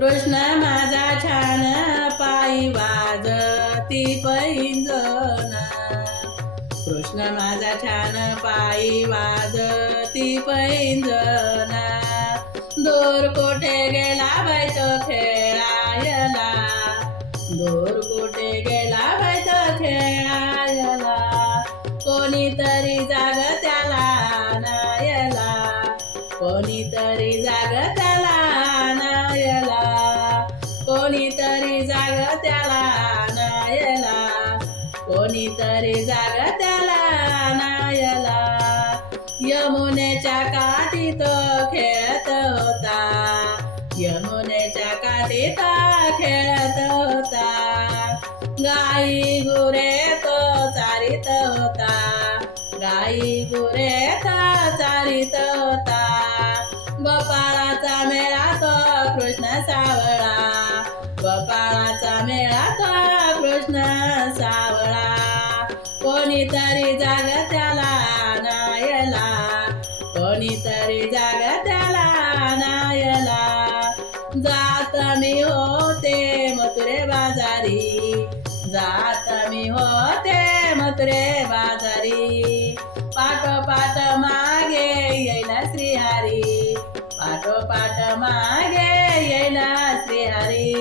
कृष्ण माझा छान पायी वाजती पैंजना कृष्ण माझा छान पायी वाजती पैंजना दूर कुठे गेला बैत तो खेळायला? दूर कुठे गेला बैत तो खेळायला? कोणीतरी जाग त्याला नायला कोणीतरी जाग त्याला नायला कोणीतरी जाग त्याला नायला. कोणीतरी जाग त्याला नायला. यमुनेच्या काठी तो खेळत होता. यमुनेच्या काठी तो खेळत होता. गाई गुरे तो चारित होता. गाई गुरे तो चारित होता. गोपाळाचा मेळा तो कृष्ण सावळा. मेळा तो कृष्ण सावळा. कोणीतरी जाग त्याला नायला. कोणीतरी जाग त्याला नायला. जात मी होते मथुरे बाजारी. जात मी होते मथुरे बाजारी. पाठोपाठ मागे येईल श्रीहारी. पाठोपाठ मागे येईला श्रीहारी.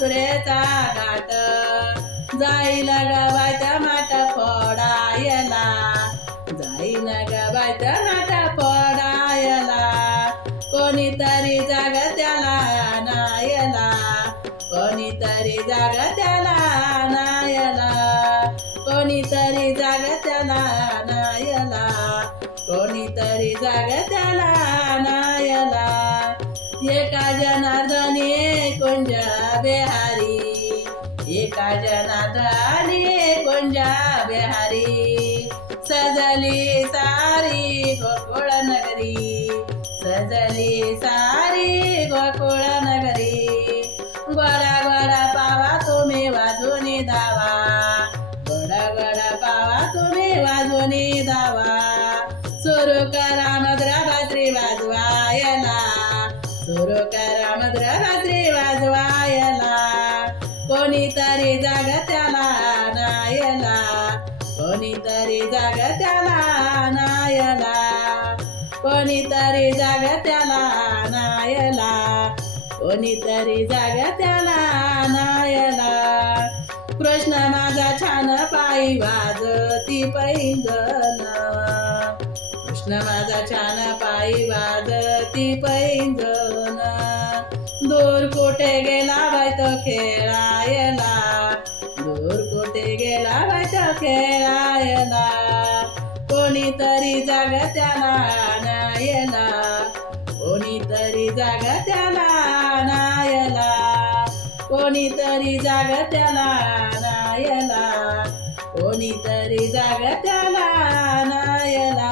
मथुरेचा घाट जाईल गवायच्या माट फोडायला. जाईल गवायच्या माट फोडायला. कोणीतरी जाग त्याला नायला कोणीतरी जाग त्याला नायला कोणीतरी जाग त्याला नायला कोणीतरी जाग त्याला नायला एका जनार्दने कुंज बिहारी एका जनाधारी कुंज बिहारी सजली सारी गोकुळ नगरी सजली सारी गोकुळ नगरी गोडा गोडा पावा तुम्ही वाजून दावा गोडा गोडा पावा तुम्ही वाजून दावा सुरू करा मद्रा बाजरी वाजवायला सुरू करा मद्रा बाजरी वाजवायला. कोणीतरी जाग त्याला नायला कोणीतरी जाग त्याला नायला कोणीतरी जाग त्याला नायला कोणीतरी जाग त्याला नायला कृष्ण माझा छान पायी वाजती पैंगण कृष्ण माझा छान पायी वाजती पैंगण दूर कुठे गेला बाय तो खेळायला? दूर कुठे गेला बाय तो खेळायला? कोणीतरी जाग त्याला नायला कोणीतरी जाग त्याला नायला कोणीतरी जाग त्याला नायला कोणीतरी जाग त्याला नायला